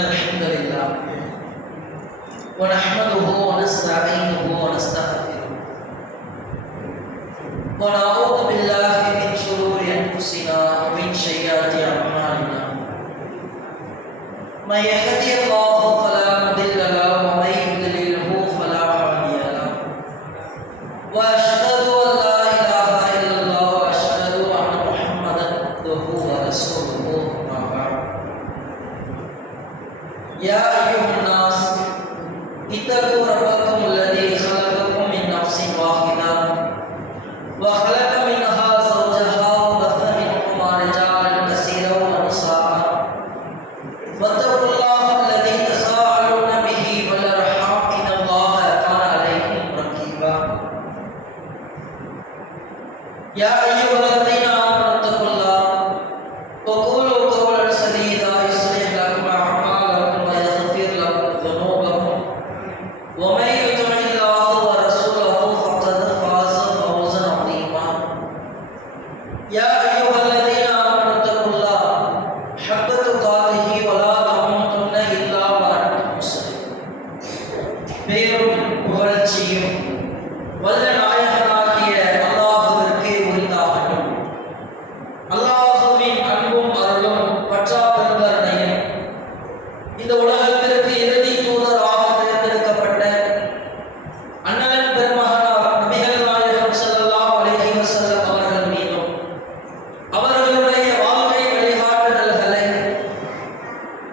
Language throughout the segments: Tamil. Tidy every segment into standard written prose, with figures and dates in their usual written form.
الحمد لله ونحمده ونستعينه ونستغفره ونعوذ بالله من شرور أنفسنا ومن سيئات أعمالنا من يهده الله فلا مضل له ومن يضلله فلا هادي له وأشهد أن لا إله إلا الله وأشهد أن محمدا عبده ورسوله أما بعد يا أيها الناس اتقوا ربكم الذي خلقكم من نفس واحدة وخلق منها زوجها وبث منهما رجالا كثيرا ونساء واتقوا الله الذي تساءلون به والأرحام إن الله كان عليكم رقيبا يا أيها الذين آمنوا اتقوا الله وقولوا قولا سديدا يصلح لكم أعمالكم ويغفر لكم ذنوبكم ومن يطع الله ورسوله فقد فاز فوزا عظيما يا أيها الذين آمنوا اتقوا الله حق تقاته ولا تموتن إلا وأنتم مسلمون பேரும் புகழ்ச்சியும் வல்ல நாயகனாகிய அல்லாஹ்விற்கே உரித்தாகட்டும். அல்லாஹ்வின் அன்பும் அருளும் பற்றா பெருங்கருணையும் இந்த உலகத்திற்கு இறுதி தூதராக தேர்ந்தெடுக்கப்பட்ட அண்ணன் பெருமகனார் நபிகள் நாயகம் ஸல்லல்லாஹு அலைஹி வஸல்லம் அவர்கள் மீதும் அவர்களுடைய வாழ்க்கை வழிகாட்டுதல்களை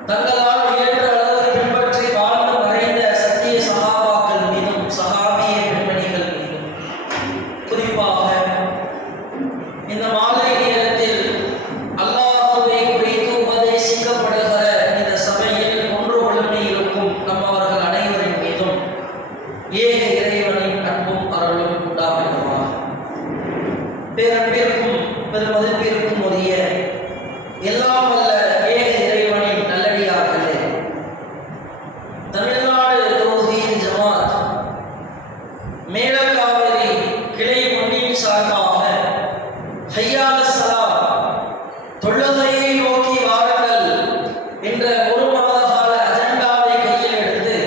தங்களால் இயன்ற அளவு பின்பற்றி வாழ்ந்து மறைந்த சத்திய சஹாபாக்கள் மீதும் சஹாபிய பெண்மணிகள் மீதும் குறிப்பாக இந்த மாலை நேரத்தில் அல்லாஹ்வை குறித்து உபதேசிக்கப்படுகிற இந்த சபையில் ஒன்று ஒழுங்கி இருக்கும் நம்மவர்கள் அனைவரின் மீதும் ஏக இறைவனின் அன்பும் அருளும் உண்டாகுமா. பேரன்பிற்கும் பெருமதிப்பிற்கும் உரிய எல்லாம் வல்ல ஏக இறைவனின் நல்லடியார்களே, தமிழ்நாடு தௌஹீத் ஜமாத் மேலக்காவிரி கிளை ஒன்றின் சார்பாக ஹய்யா அலஸ் ஸலாத் தொழுகையை நோக்கி வாருங்கள் என்ற ஒரு மாத கால அஜெண்டாவை கையில் எடுத்து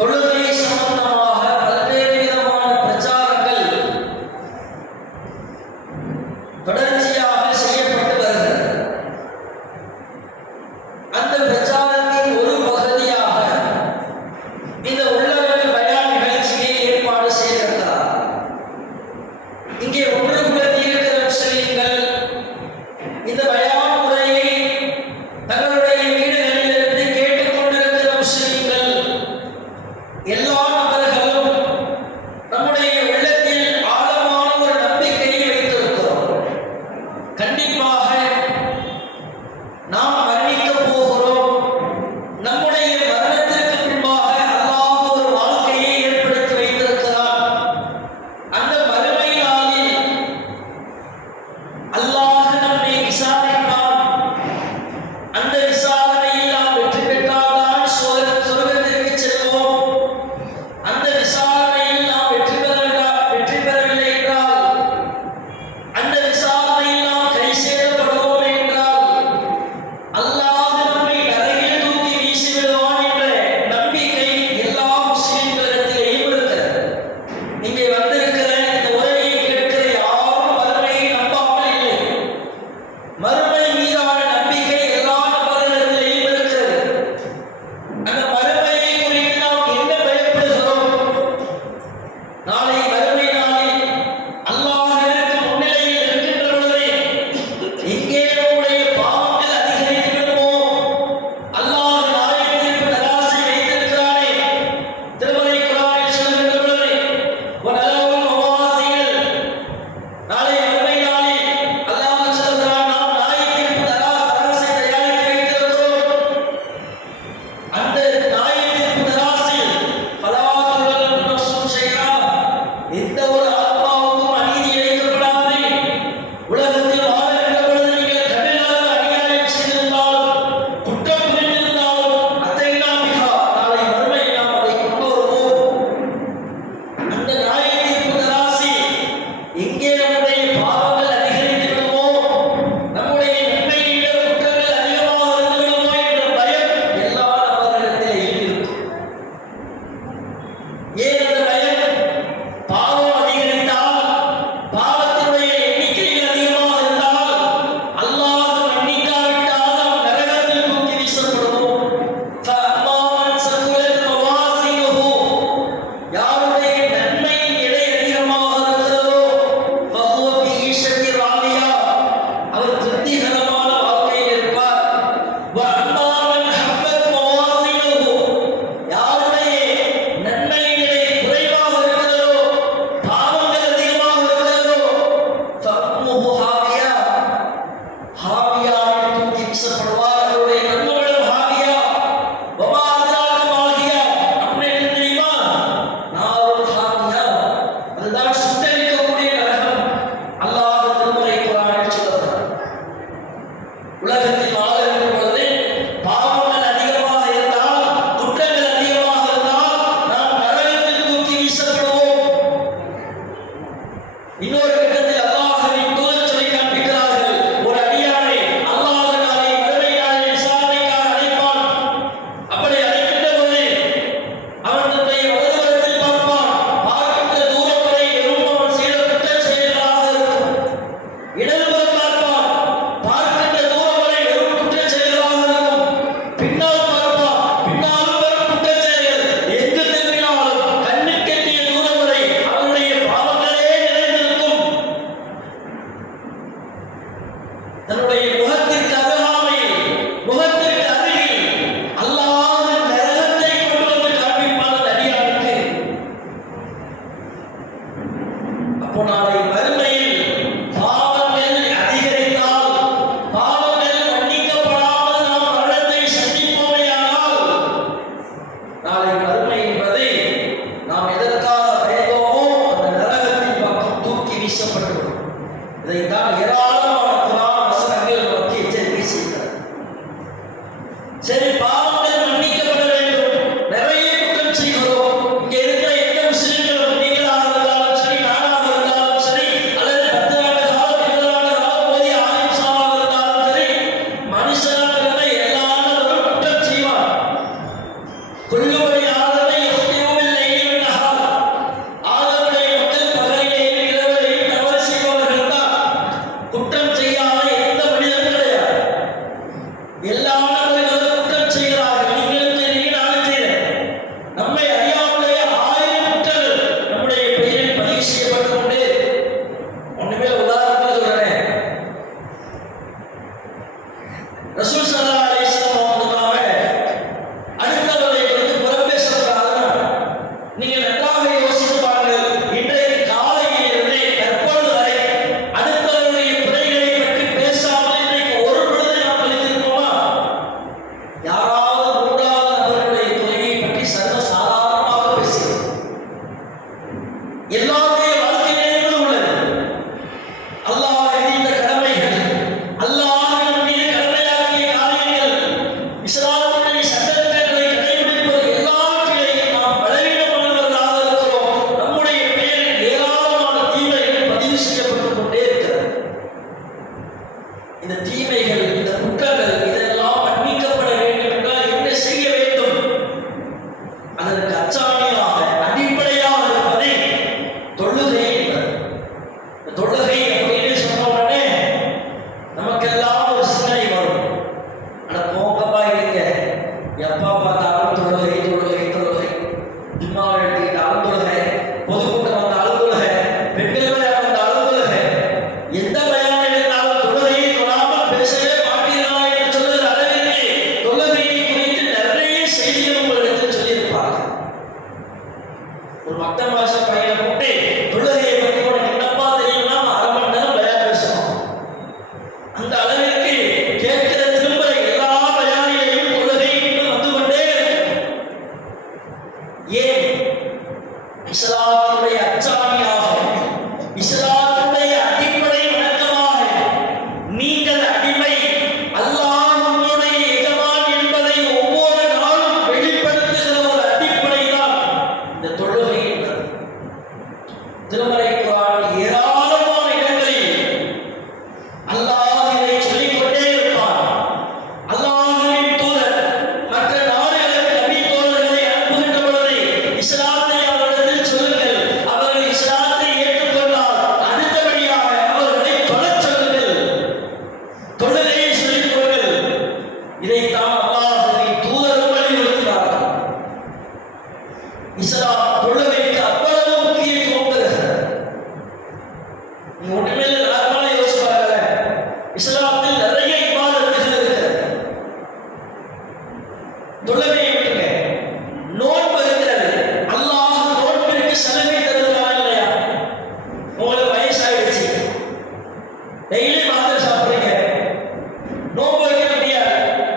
தொழுகை சம்பந்தமாக பல்வேறு விதமான பிரச்சாரங்கள் தொடர்ச்சியாக செய்யப்பட்டு வருகிறது. அந்த பிரச்சாரத்தின் ஒரு பகுதியாக இந்த உள்ளரங்க பயான் நிகழ்ச்சியை ஏற்பாடு செய்திருக்கிறார். இங்கே ஒன்று கூட தீர்க்க முஸ்லிம்கள் இந்த பயான் உரை வீசப்படுவார். அவருடைய கண்ணுகளும் ஆகியா வமாதராக்கும் ஆகியா அப்படின்னு தெரியுமா? நாரும் ஆகியா, அதுதான் சுட்டரிக்கக்கூடிய நரகம். அல்லாஹ் திருமறை குர்ஆனில் சொல்கிறார். உலகத்தில் வாழ்கின்ற பொழுது பாவங்கள் அதிகமாக இருந்தால், குற்றங்கள் அதிகமாக இருந்தால் நாம் நரகத்தில் தூக்கி வீசப்படுவோம். இன்னொரு கட்டத்தில் அல்லாஹ்வின் தூதர் சொல்லி காண்பிக்கிறார்கள், ஒரு அடியானை அல்லாஹ் நாளை மறுமை நாளில் விசாரணைக்காக அழைப்பான். அப்படி அழைக்கின்ற பொழுது அவன் தன்னுடைய வலதுபுறத்தில் பார்ப்பான். பார்க்கின்ற தூரம் வரை வெறும் அவன் செய்த குற்ற செயல்களாக இருக்கும். இடதுபுறம் பார்ப்பான். பார்க்கின்ற தூரம் வரை வெறும் குற்ற செயல்களாக இருக்கும். பின்னால் பார்ப்பான். பின்னாலும் வெறும் குற்ற செயல்கள். எங்கு திரும்பினாலும் கண்ணுக்கு எட்டிய தூரம் வரை அவனுடைய பாவங்களே நிறைந்திருக்கும். தன்னுடைய முகத்திற்கு அருகாமையில், முகத்திற்கு அருகில் அல்லாஹ் நரகத்தை கொண்டு வந்து காண்பிப்பான் அந்த அடியானுக்கு. அப்போ நாளை மறுமையில் பாவங்கள் அதிகரித்தால், பாவங்கள் மன்னிக்கப்படாமல் நாம் மரணத்தை சந்திப்போமேயானால், நாளை மறுமை என்பதை நாம் எதற்காக பயந்தோமோ அந்த நரகத்தின் பக்கம் தூக்கி வீசப்பட்டுவிடும். இதைத்தான் ஏராளமான குர்ஆன் வசனங்கள் நமக்கு எச்சரிக்கை செய்கிறது. சரி, பாவங்கள் மன்னிக்கப்பட வேண்டும். நிறைய குற்றம் செய்கிறோம். இங்கே இருக்கிற எந்த முஸ்லிம்களும், நீங்களாக இருந்தாலும் சரி, நானாக இருந்தாலும் சரி, அல்லது 10 ஆண்டு காலம் 20 ஆண்டு காலம் ஓதிய ஆலிம் சாவாக இருந்தாலும் சரி, மனுஷனாக இருந்த எல்லா ஆண்டவரும் குற்றம் செய்வார். கொல்லுபடி ஆதமை யுக்தியுமில் லைலி வன் நஹார். ஆதமுடைய மக்கள் பகலிலேயும் இரவிலேயும் தவறு செய்பவர்கள் தான். குற்றம் செய்யாத எந்த மனிதனும் கிடையாது. எல்லா ஆண்டவர்களும் குற்றம் செய்கிறார்கள். நீங்களும் செய்றீங்க, நானும் செய்றேன். நம்மை அறியாமலே 1000 குற்றங்கள் நம்முடைய பெயரில் பதிவு செய்யப்பட்டு கொண்டே இருக்கும். ஒண்ணுமே உதாரணத்துக்கு சொல்றேன். ரசூல் ஸல்லல்லாஹு அலைஹி வஸல்லம் அவர்களாக அடுத்தவர்களை குறித்து புறம் பேசக்கூடாதுன்னா, நீங்க நன்றாக யோசித்து பாருங்கள். இன்றைக்கு காலையில் இருந்தே தற்பொழுது வரை அடுத்தவருடைய பிழைகளை பற்றி பேசாமல் இன்றைக்கு ஒரு பொழுது நாம் கழித்திருப்போமா? யாராவது மூன்றாவது நபர்களுடைய தொழிலை பற்றி சர்வ சாதாரணமாக பேசுகிறோம். எல்லாருடைய வாழ்க்கையிலும் உள்ளது. அல்லாஹ் விதித்த கடமைகள், அல்லாஹ் நம் மீது கடமையாக்கிய காரியங்களை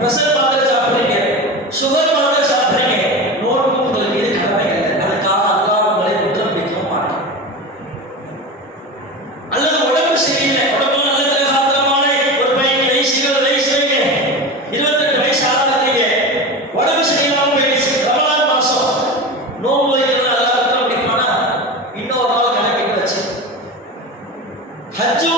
பிரஷர் மாத்திரை சாப்பிடுறீங்க, சுகர் மாத்திரை சாப்பிடுறீங்க, நோன்பு உங்கள் மீது கடமை இல்லை. அதுக்காக அல்லாஹ் உங்களை குற்றம் பிடிக்க மாட்டான். அல்லது உடம்பு சரியில்லை, உடம்பு நல்ல திரகாத்திரமான ஒரு பையன் வயசு 20 வயசு வைங்க, 22 வயசு ஆகாதீங்க, உடம்பு சரியில்லாம போயிடுச்சு, ரமலான் மாசம் நோன்பு வைக்கிறது அல்லாஹ் குற்றம் பிடிப்பானா? இன்னொரு நாள் கணக்கு வச்சு ஹஜ்ஜு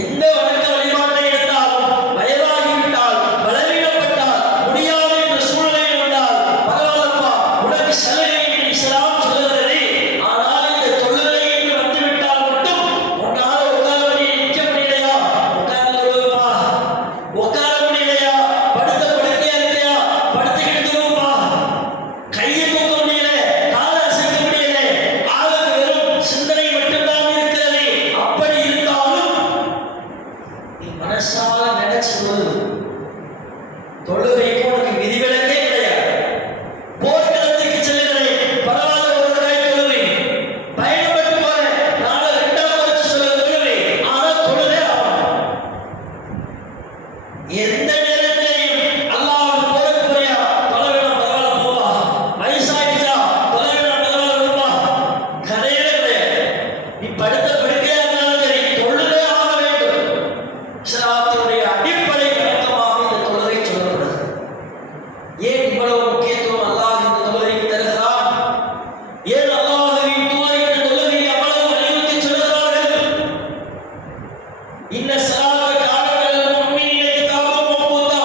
எந்த வணக்க வழிபாட்டை எடுத்தாலும் வயதாகிவிட்டால், பலவீனப்பட்டால், முடியாது என்ற சூழ்நிலை வந்தால் பரவாயில்லப்பா, உனக்கு சலுகை என்று இஸ்லாம் சொல்லுகிறது. ஆனால் இந்த தொழுகை என்று வந்துவிட்டால் மட்டும் உன்னால் உட்கார நிற்க முடியலையா, உட்கார முடியலையா, படுத்த படுக்கையா இருக்கையா, படுத்துக்கிட்டு இருக்குப்பா, கையை தூக்க முடியல, காலை அசைக்க முடியல, ஆளுக்கு வெறும் சிந்தனை மட்டும்தான் இருக்கிறது. அப்படி இருந்தாலும் மனசால நினைச்சு தொழுகைக்கு உனக்கு விதிவிலக்கே கிடையாது. போர்க்களத்துக்கு செல்லுகிறேன், பரவாயில்ல ஒரு தடவை தொழுவேன், பயணப்பட்டு போறேன், நாளை 2ஆம் வச்சு சொல்ல தொழுவேன், ஆனால் தொழுதே ஆகும். எந்த நேரத்திலையும் அல்லாஹ் போருக்கு போறியா, தொலைவேணும், பரவாயில்ல போவா, வயசாயிடுச்சா, தொலைவேணும், பரவாயில்ல போவா, கதையே கிடையாது. நீ படுத்த படுக்கையா இருந்தாலும் சரி, தொழுதே ஆக வேண்டும். இஸ்லாத்தினுடைய அடிப்படை வணக்கமாக இந்த தொழுகை சொல்லப்படுது. ஏன் இவ்வளவு முக்கியத்துவம் அல்லாஹ் இந்த தொழுகைக்கு தருகிறான்? ஏன் அல்லாஹ்வின் தூதர் இந்த தொழுகையை அவ்வளவு வலியுறுத்தி சொல்கிறார்கள்? இன்ன ஸலாத்த கானத் அலல் முஃமினீன கிதாபன் மவ்கூதா,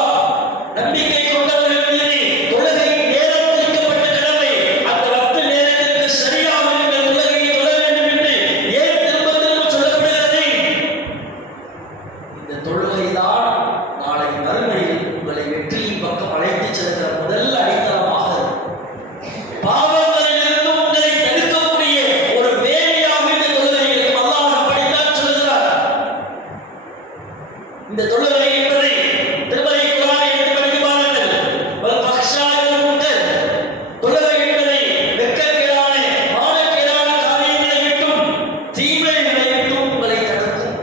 நம்பிக்கை கொண்டவர்கள் மீது தொழுகை நேரம் குறிக்கப்பட்ட கடமை. அந்த வக்த் நேரத்திற்கு சரியாக நீங்கள் தொழுகையை தொழ வேண்டும் என்று ஏன் திரும்ப திரும்ப சொல்லப்படுகிறது? இந்த தொழுகைதான் நாளை மறுமையில் உங்களை வெற்றியின் பக்கம் அழைத்துச் செல்கிற முதல் அடித்தளமாக இருக்கும். பாவங்களிலிருந்து உங்களை தடுக்கக்கூடிய ஒரு வேலியாக இந்த தொழுகை இருக்கும். அல்லாஹ் அப்படித்தான் சொல்கிறார். இந்த தொழுகை என்பதை திருமறை குர்ஆனை எடுத்து படித்து பாருங்கள். வல் ஃபஹ்ஷாஇ வல் முன்கர், தொழுகை என்பதை வெட்கக்கேடான, மானக்கேடான காரியங்களை விட்டும் தீமைகளை விட்டும் உங்களை தடுக்கும்.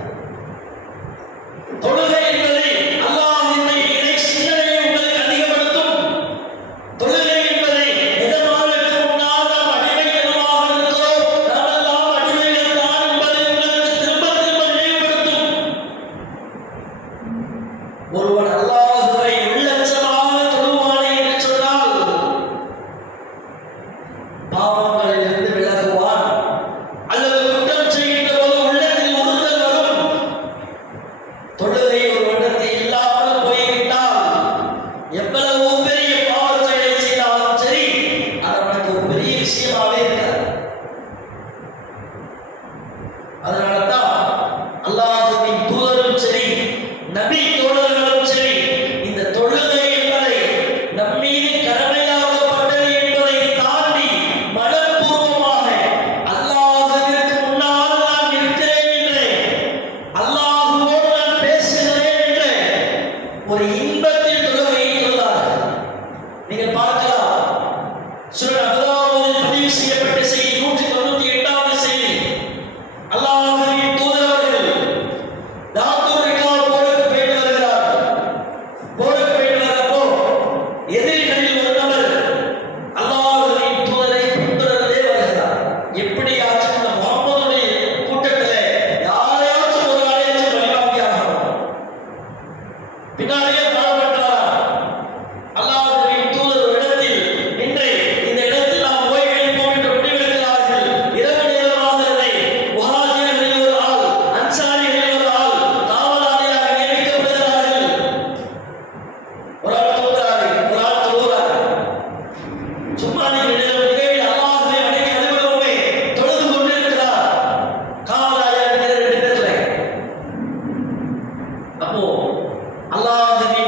தொழுகை என்பதை அல்லாஹ்வின் இறை சிந்தனையை உங்களுக்கு அதிகப்படுத்தும். தொழுகை என்பதை எதற்கு முன்னால் நாம் அடிமைத்தனமாக இருக்கிறோம், நாமெல்லாம் அடிமைகள் தான் என்பதை உங்களுக்கு திரும்ப திரும்ப நினைவுபடுத்தும். ஒருவன் அல்லாஹ்வை உள்ளச்சமாக தொழுவானே என்று சொன்னால் பாவங்களிலிருந்து விலகுவான். அல்லது குற்றம் செய்கின்ற போது உள்ளத்தில் உறுத்தல் வரும். தொழுகை ஒரு இடத்தில் இல்லாமல் போய்விட்டால் எவ்வளவு பெரிய பாவச் செயலை செய்தாலும் சரி, அது அவனுக்கு ஒரு பெரிய விஷயமாவே இருக்காது. அதனாலதான் அல்லாஹ்வின் தூதரும் சரி, நபி தோழர்களும் சரி, இந்த தொழுகை என்பதை நம் மீது கடமையாக்கப்பட்டது என்பதை தாண்டி மனப்பூர்வமாக அல்லாஹ்விற்கு முன்னால் நான் இருக்கிறேன் என்று, அல்லாஹ்வோடு நான் பேசுகிறேன் என்று ஒரு இன்பத்தில் தொழுகையை தொழுதார்கள். நீங்கள் பார்க்கலாம், சுனன் அபூதாவூதில் பதிவு செய்யப்பட்ட செய்தி 198வது செய்தி. அல்லாஹ்வின் தூதர் அவர்கள் தாத்தூர் ரிகாப் போருக்கு போயிட்டு வருகிறார்கள். போருக்கு போயிட்டு வரப்போ எதிரிகளில் ஒரு நபர் அல்லாஹ்வின் தூதரை பின்தொடர்ந்தே வருகிறார். எப்படியாச்சும் இந்த முகம்மதுடைய கூட்டத்தில் யாரையாச்சும் ஒரு ஆளையாச்சும் பழிவாங்கி ஆகணும். பின்னாலேயே பாடுபட்டார். அல்லாஹ்வின் தூதர் ஒரு இடத்தில் நின்று, இந்த இடத்தில் நாம் ஓய்வு எடுப்போம் என்று முடிவெடுக்கிறார்கள். இரவு நேரமாகிறது. முஹாஜிர்களில் ஒரு ஆள், அன்சாரிகளில் ஒரு ஆள் காவலாளியாக நியமிக்கப்படுகிறார்கள். ஒரு ஆள் தூங்குறாரு, ஒரு ஆள் தொழுகிறார். சும்மா நீங்கள் நிகழ்வில் அல்லாஹ்வை வணங்கி வழிபடுவோமே, தொழுது கொண்டிருக்கிறார். காவலாளியாக இருக்கிற 2 பேர்ல. அப்போ அல்லாஹ்வின்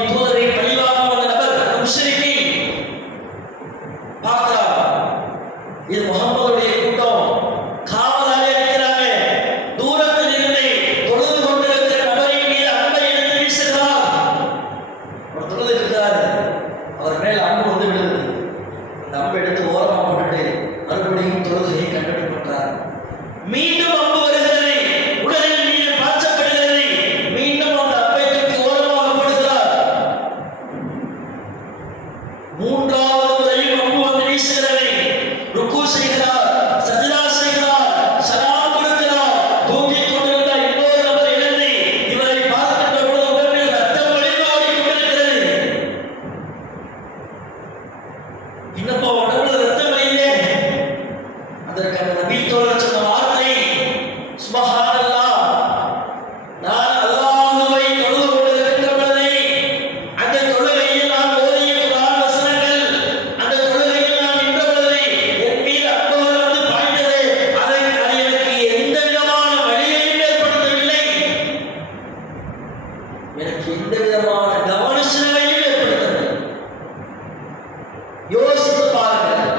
எந்த விதமான கவன சிதறலையும் ஏற்படுத்தவில்லை. யோசித்து பாருங்கள்.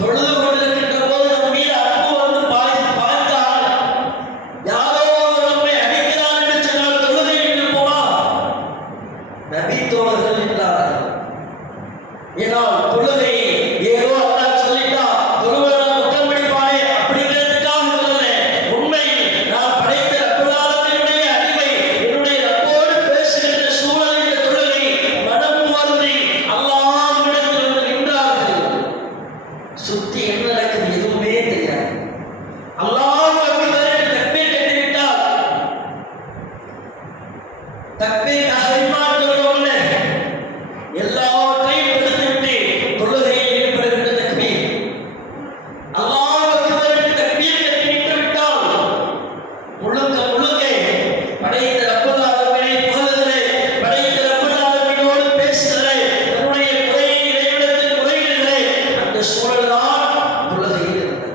தொழுது கொண்டிருக்கின்ற போது நம் மீது அன்பு வந்து பார்த்தால் யாரோ நம்மை அடிக்கிறார் என்று சொன்னால் தொழுகையில் இருப்போமா? நபி தோழர்கள் என்றார்கள். ஏனால் தொழுகை ஏதோ அல்லாஹ் சொல்லிட்டா தொழுவதை முத்தம் பிடிப்பானே அப்படிங்கிறதுக்காக சொல்லல. உண்மையில் நான் படைத்த ரப்பல் ஆலமீனுடைய அடிமை, என்னுடைய ரப்போடு பேசுகின்ற சூழல் இந்த தொழுகை. மனம் வருந்தி அல்லாஹ்விடத்தில் வந்து நின்றார்கள். சுத்தி என்ன நடக்குது எதுவுமே தெரியாது. அல்லாஹ் அக்பர் என்று தக்பீர் கட்டிவிட்டால் தக்பீர் தஹ்ரீமான் சொல்றோம்ல, எல்லாவற்றையும் எடுத்துவிட்டு தொழுகையில் ஈடுபடுகின்ற தக்பீர். அல்லாஹ் அக்பர் என்று தக்பீர் கட்டி நின்று விட்டால் முழுக்க முழுக்க படைத்த ரப்பல் ஆலமீனை புகழுகிறே, படைத்த ரப்பல் ஆலமீனோடு பேசுகிறே, தன்னுடைய குறையை இறைவனிடத்தில் முறையிடுகிறே. அந்த சூழல்தான் தொழுகையில் இருந்தது.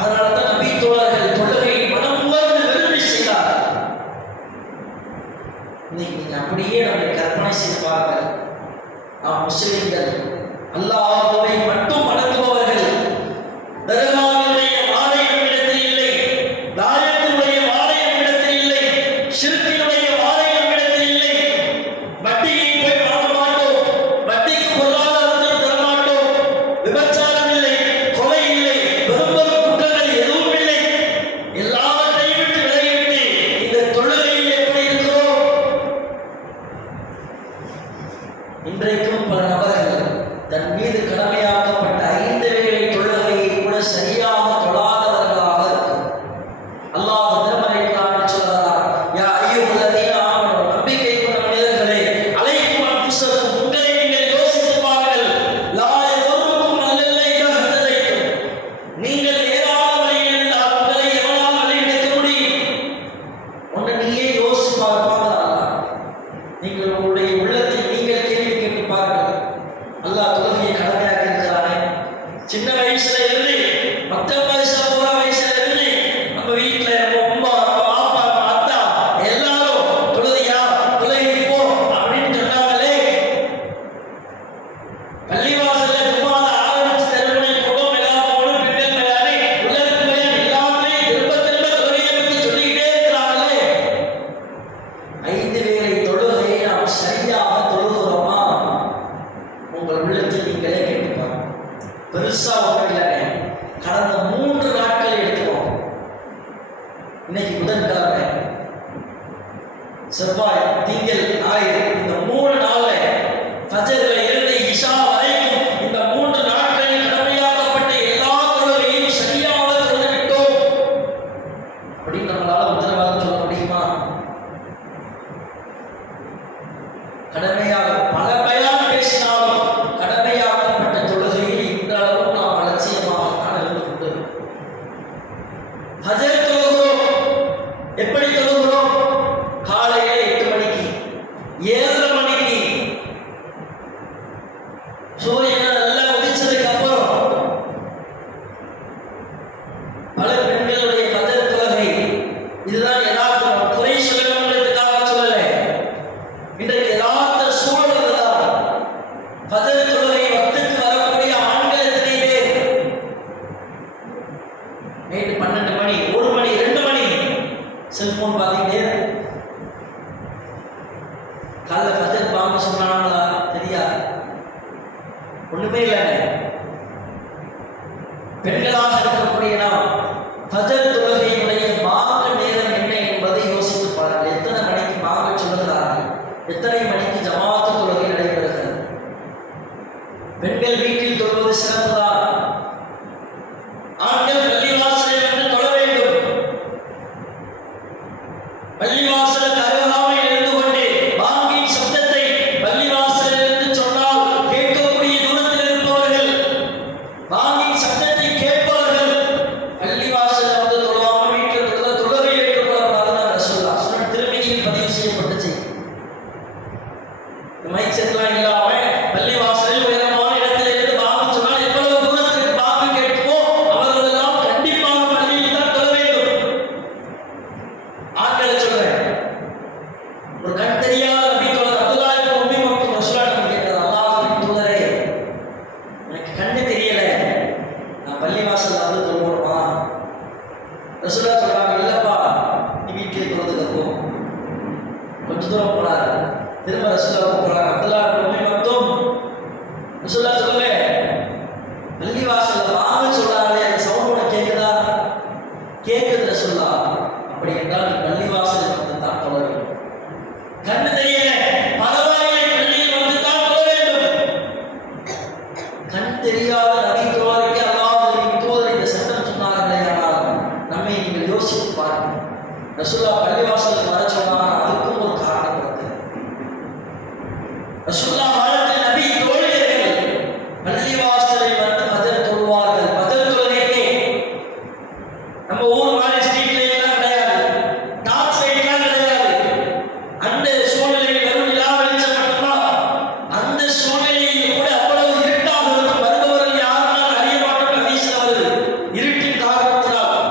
அதனால தான் நபி தோழர்கள் தொழுகை மனம் உவர்ந்து விரும்பி செய்தார்கள். இன்னைக்கு நீங்க அப்படியே நம்மை கற்பனை செய்து பாருங்கள். நாம் முஸ்லிம்கள் அல்லாஹ்வை மட்டும் வணங்குபவர்கள். தர்காவினுடைய மாலை நம்மிடத்தில் இல்லை, தாயத்தினுடைய மாலை நம்மிடத்தில் இல்லை, ஷிர்கினுடைய மாலை நம்மிடத்தில் இல்லை. வட்டியை போய் வாங்க மாட்டோம், வட்டிக்கு பொருளாதாரத்தை தர மாட்டோம், விபச்சாரம் இல்லை, கொலை இல்லை, பெரும் பெரும் குற்றங்கள் எதுவும் இல்லை. எல்லாவற்றையும் விட்டு விலகிவிட்டு இந்த தொழுகையில் எப்படி இருக்கிறோம்? இன்றைக்கும் பல நபர்கள் தன் மீது கடமையாக்கப்பட்ட 5 வேளை தொழுகையை கூட சரியாக தொழாதவர்களாக இருக்கும். அல்லாஹ் திருமறையில் சொல்கிறார், யா அய்யுஹல்லதீன ஆமனூ, நம்பிக்கை கொண்ட மனிதர்களே, அலைக்கும் அன்ஃபுஸக்கும், உங்களை நீங்கள் யோசித்து பாருங்கள். லா யதுர்ருக்கும் மல்லல்லை தஹ்ததைக்கும், நீங்கள் நேரான வழியில் இருந்தால் உங்களை எவனால் வழிநடத்த முடியும்? ஒன்று நீயே யோசித்து பார்ப்பாங்க. நீங்கள் உங்களுடைய உள்ளத்தில் நீங்கள் கேள்வி கேட்டு பாருங்கள். அல்லாஹ் தொழுகையை கடமையாக்கி இருக்கிறானே. சின்ன வயசுல இருந்து 10 வயசு போற வயசுல இருந்து நம்ம வீட்டுல நம்ம அம்மா, அப்பா, அத்தா எல்லாரும் தொழுதியா, தொழுகை போ அப்படின்னு சொன்னாங்களே. பள்ளிவாசல்ல ஜும்மால ஆரம்பிச்சு தருமனை கூடம், எல்லாரோடும் பெண்கள் பயானி, உள்ளது பயான் எல்லாத்தையும் திரும்ப திரும்ப தொழுகையை பற்றி சொல்லிக்கிட்டே இருக்கிறாங்களே. 5 வேளை தொழுகையை நாம் சரியாக தொழுகிறோமா? உங்கள் உள்ளத்தில் நீங்களே கேட்டுப்பாங்க. பெருசா ஒன்றும் இல்லைங்க. கடந்த 3 நாட்கள் எடுத்துக்கோம். இன்னைக்கு புதன்கிழமை, செவ்வாய், திங்கள், ஞாயிறு, இந்த 3 நாள்ல ஃபஜ்ர்ல இருந்து இஷா வரைக்கும் இந்த 3 நாட்களில் கடமையாக்கப்பட்ட எல்லா தொழுகையும் சரியாக தொழுதுவிட்டோம் அப்படின்னு நம்மளால உத்தரவாதம் சொல்ல முடியுமா? கடமையாக பல பயான் பேசினாலும் கடமையாக்கப்பட்ட தொழுகையில் இந்த அளவு நாம் அலட்சியமாக தான் இருந்து கொண்டு ஃபஜ்ர் தொழுகிறோம். எப்படி தொழுகிறோம்? காலையில 8 மணிக்கு, 7:30 மணிக்கு சூரியன் நல்லா உதிச்சதுக்கு அப்புறம் பல பெண்களுடைய ஃபஜ்ர் தொழுகை இதுதான் யதார்த்தம். குறை சொல்லணுங்கிறதுக்காக சொல்லல. இன்றைக்கு யதார்த்த சூழல் தான். ஃபஜ்ர் தொழுகை வக்துக்கு வரக்கூடிய ஆண்கள் எத்தனை பேர்? நைட்டு 12 மணி, 1 மணி, 2 மணி செல்போன் பார்த்துக்கிட்டே காலைல ஃபஜ்ர் பாங்க சொன்னாங்களா தெரியாது. ஒண்ணுமே இல்லைங்க. பெண்களாக இருக்கக்கூடிய நாம் ஃபஜ்ர் தொழுகையினுடைய பாங்க நேரம் என்ன என்பதை யோசித்து பாருங்கள். எத்தனை மணிக்கு பாங்க சொல்லுகிறார்கள்? எத்தனை மணிக்கு ஜமாத்து தொழுகை நடைபெறுகிறது? பெண்கள் வீட்டில் தொழுவது சிறப்புதான். ஆண்கள் பள்ளிவாசலில் வந்து தொழ வேண்டும். பள்ளிவாசலுக்கு அருகாமையில் இருந்து கொண்டு பாங்கின் சப்தத்தை பள்ளிவாசலில் இருந்து சொன்னால் கேட்கக்கூடிய தூரத்தில் இருப்பவர்கள், பாங்கின் சப்தத்தை கேட்பவர்கள் பள்ளிவாசலில் வந்து தொழாமல் வீட்டில் தொழுகை ஏற்றுக்கொள்ளப்படாது. ரசூலுல்லாஹ் சுனன் திருமதியில் பதிவு செய்யப்பட்ட செய்தி. மைக் செட்லாம் இல்லாம பள்ளிவாசலில் உயரமான இடத்தில் இருந்து பாங்கு சொன்னால் எவ்வளவு தூரத்திற்கு பாங்கு கேட்குமோ அவர்கள் எல்லாம் கண்டிப்பாக பள்ளியில் தான் தொழ வேண்டும். ஆண்களை சொல்றேன். திரும்ப ரசூலுல்லாஹ் கூப்பிடுறாங்க. அப்துல்லாஹ் இப்னு உம்மி மக்தூம், ரசூலுல்லாஹ் சொல்லுங்க, பள்ளிவாசல்ல வாங்க சொல்றாங்களே, அந்த சவுண்ட் உனக்கு கேட்குதா? கேட்குது ரசூலுல்லாஹ். அப்படி என்றால் நீ பள்ளிவாசலில் வந்து தான் தொழ வேண்டும். கண்ணு தெரியல, பரவாயில்லை, பள்ளியில் வந்து தான் தொழ வேண்டும். கண் தெரியாத நபி தோழருக்கு அல்லாஹ்வின் தூதர் இந்த சட்டம் சொன்னார்களே, ஆனால் நம்மை நீங்கள் யோசித்து பாருங்கள். ரசூலுல்லாஹ் பள்ளிவாசலுக்கு வர சொன்னாங்க, அதுக்கும் ஒரு காரணம் இருக்கு. ரசூலுல்லாஹ் காலத்தில் நபி தோழியர்கள் பள்ளிவாசலில் வந்து ஃபஜர் தொழுவார்கள். ஃபஜர் தொழுகைக்கு நம்ம ஊர் மாதிரி ஸ்ட்ரீட் லைட்லாம் கிடையாது, டார்ச் லைட்லாம் கிடையாது. அந்த சூழ்நிலையில் வெறும் நிலா வெளிச்சம் மட்டும்தான். அந்த சூழ்நிலையில் கூட அவ்வளவு இருட்டாக இருக்கும். வருபவர்கள் யாருன்னா அறிய மாட்டோம். ஹதீஸ்ல வருது, இருட்டின் காரணத்தினால்.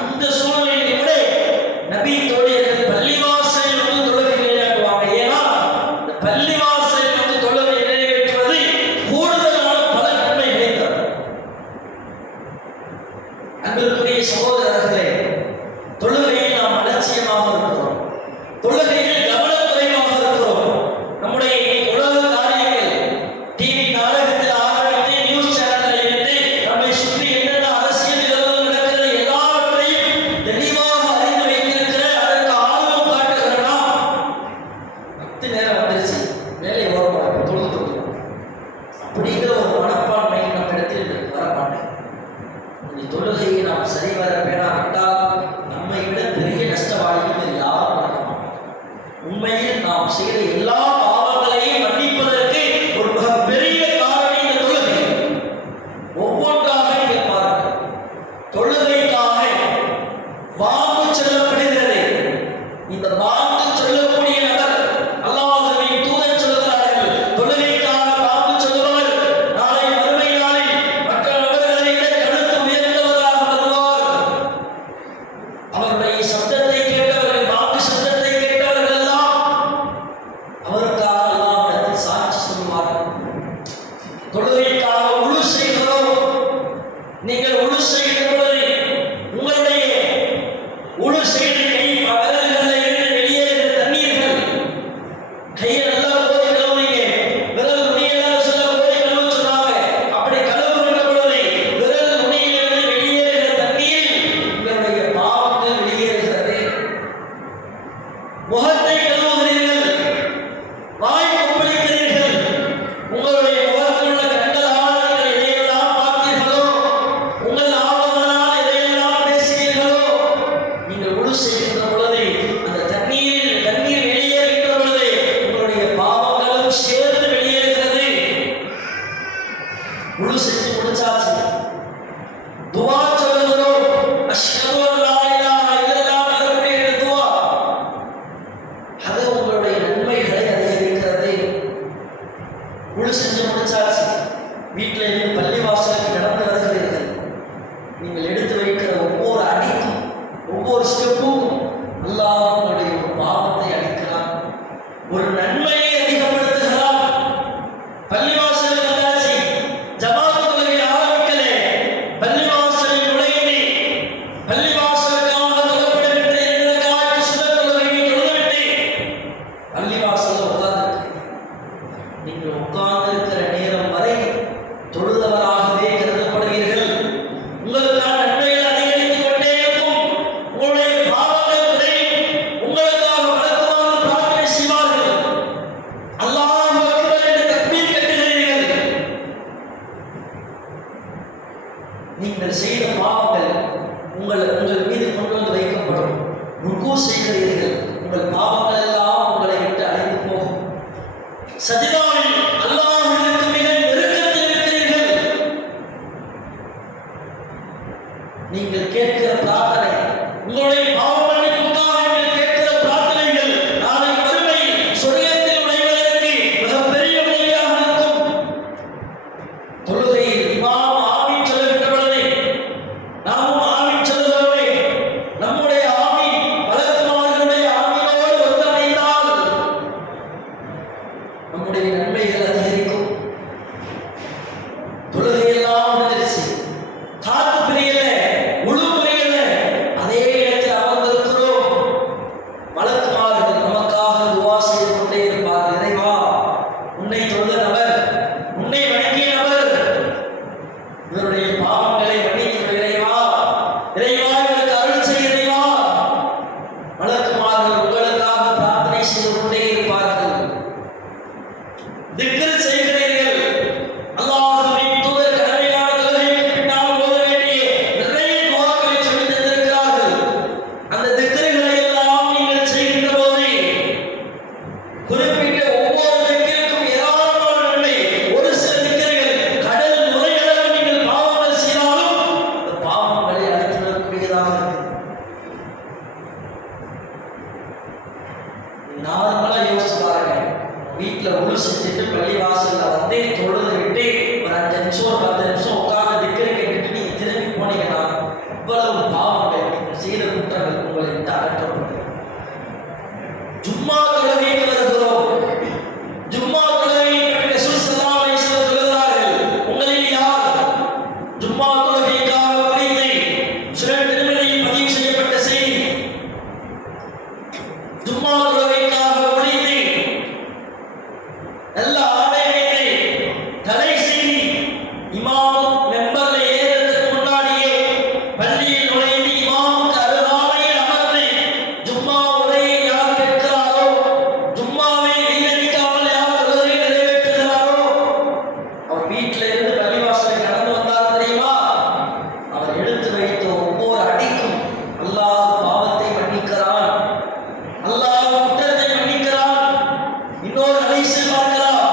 அந்த சூழ்நிலையில் கூட நபி தோழியர்கள் பள்ளிவாசலில் வந்து தொழுகை நிறைவேற்றுவாங்க. ஏன்னா இந்த பள்ளிவாசலில் வந்து தொழுகை நிறைவேற்றுவது கூடுதலான பல நன்மைகளை தரும். அன்பிற்குரிய சகோதரர்களே, தொழுகையில் நாம் அலட்சியமாக இருக்கிறோம், தொழுகையில் கவனக்குறைவாக இருக்கிறோம். நம்முடைய இன்னைக்கு உலக காரியங்கள், டிவி நாடகத்தில் ஆரம்பித்து நியூஸ் சேனலில் இருந்து நம்மை சுற்றி என்னென்ன அரசியல் நிகழ்வுகள் நடக்கிறது எல்லாவற்றையும் தெளிவாக அறிந்து வைத்திருக்கிற, அதற்கு ஆர்வம் காட்டுகிற நாம் 10 நேரம் வந்துருச்சு, வேலை ஓரமாக தொழுது அப்படிங்கிற ஒரு மனப்பான்மை நம்ம இடத்தில் இன்றைக்கு வர மாட்டேன். இந்த தொழுகையை நாம் சரிவர பேணாவிட்டால் நம்மை விட பெரிய நஷ்டவாளிகள் யாரும் நடக்க மாட்டோம். உண்மையில் நாம் செய்த எல்லா பாவங்களையும் மன்னிப்பதற்கு ஒரு மிகப்பெரிய காரணம் இந்த தொழுகை. ஒவ்வொன்றாக நீங்கள் பாருங்கள். தொழுகைக்காக வாங்கு சொல்லப்படுகிறது. இந்த வாங்கு சொல்லக்கூடிய நபர் அல்லாஹ்வின் தூதர் சொல்கிறார்கள், தொழுகைக்காக வாங்கு சொல்லுபவர் நாளை மறுமை நாளில் மற்ற நபர்களை விட கழுத்து உயர்ந்தவராக வருவார். அவருடைய சப்தத்தை கேட்டவர்கள், வாங்கு சப்தத்தை கேட்டவர்கள் எல்லாம் அவருக்காக அல்லாஹ்விடத்தில் சாட்சி சொல்லுவார்கள். தொழுகைக்காக உழு செய்கிறோம். நீங்கள் உழு செய்கிற பொழுது உங்களுடைய உழு செய்து கை விரல்களில் இருந்து வெளியேறுகிற தண்ணீர்கள், கையை நல்லா கோதி கழுவுறீங்க, விரல் நுனியெல்லாம் சொல்ல கோதி கழுவ சொன்னாங்க. அப்படி கழுவுகின்ற பொழுது விரல் நுனியிலிருந்து வெளியேறுகிற தண்ணீரில் உங்களுடைய பாவங்கள் வெளியேறுகிறது. முகத்தை கழுவுகிறீர்கள், வாய் கொப்பளிக்கிறீர்கள், உங்களுடைய முகத்தில் உள்ள கண்கள் ஆழங்கள் எதையெல்லாம் பார்த்தீர்களோ, உங்கள் ஆழங்களால் எதையெல்லாம் பேசுகிறீர்களோ, நீங்கள் உழு செய்கின்ற பொழுது அந்த தண்ணீர் வெளியேறுகின்ற பொழுது உங்களுடைய பாவங்களும் சேர்ந்து வெளியேறுகிறது. உழு செஞ்சு முடிச்சாச்சு, துவா சொல்லுகிறோம், அஷ்ஹது அன் லா இலாஹா இல்லல்லாஹ் வரக்கூடிய துவா. அது உங்களுடைய நன்மைகளை அதிகரிக்கிறது. உழு செஞ்சு முடிச்சாச்சு, வீட்டில் இருந்து பள்ளிவாசலுக்கு நடந்து வருகிறீர்கள். நீங்கள் எடுத்து வைக்கிற ஒவ்வொரு அடிக்கும், ஒவ்வொரு ஸ்டெப்பும் அல்லாஹ் உங்களுடைய ஒரு பாவத்தை அளிக்கிறான், ஒரு நன்மையை அதிகப்படுத்துகிறான். பள்ளிவாசலுக்கு வந்தாச்சு, ஜமாத் தொழுகை ஆரம்பிக்கல, பள்ளிவாசலில் நுழைந்து பள்ளிவாசலுக்காக தொழப்படுகின்ற இரண்டு சுன்னத் தொழுகையை தொழுதுவிட்டு பள்ளிவாசலில் உட்கார்ந்திருக்கிறீர்கள். நீங்கள் உட்கார்ந்திருக்கிற நேரம் வரை தொழுதவராகவே கருதப்படுவீர்கள். உங்களுக்கான நன்மைகள் அதிகரித்துக் கொண்டே இருக்கும். உங்களுடைய பாவங்கள் குறையும். நார்மலா யோசிச்சு பாருங்க, வீட்டுல உள்ள செஞ்சுட்டு பள்ளிவாசல்ல வந்து தொழுது விட்டு ஒரு 5 நிமிஷம் ஒரு 10 நிமிஷம் உட்கார்ந்து திக்கரை கேட்டுட்டு நீங்க திரும்பி போனீங்கன்னா இவ்வளவு பாவங்கள் நீங்கள் செய்த குற்றங்கள் உங்களை விட்டு அகற்றப்படும். ஜும்மா தொழுகைக்கு வருகிறோம். ஜும்மா தொழுகை பற்றி ரசூல் ஸல்லல்லாஹு அலைஹி வஸல்லம் சொல்கிறார்கள், உங்களில் யார் ஜும்மா தொழுகைக்காக குறித்து சுனன் திருமதியில் பதிவு செய்யப்பட்ட செய்தி, ஜும்மா தொழுகைக்காக குறித்து நல்ல ஆடை வைத்து தலை சீவி இமாம் மெம்பர்ல ஏறுறதுக்கு முன்னாடியே பள்ளியில் நுழைந்து இமாமுக்கு அருகாமையில் அமர்ந்து ஜும்மா உரையை யார் கேட்கிறாரோ, ஜும்மாவை வீணடிக்காமல் யார் தொழுகை நிறைவேற்றுகிறாரோ, அவர் வீட்டில இருந்து பள்ளிவாசலுக்கு நடந்து வந்தார் தெரியுமா, அவர் எடுத்து வைத்த ஒவ்வொரு அடிக்கும் அல்லாஹ் பாவத்தை மன்னிக்கிறான், அல்லாஹ் குற்றத்தை மன்னிக்கிறான். இன்னொரு ஹதீஸில் பார்க்கலாம்,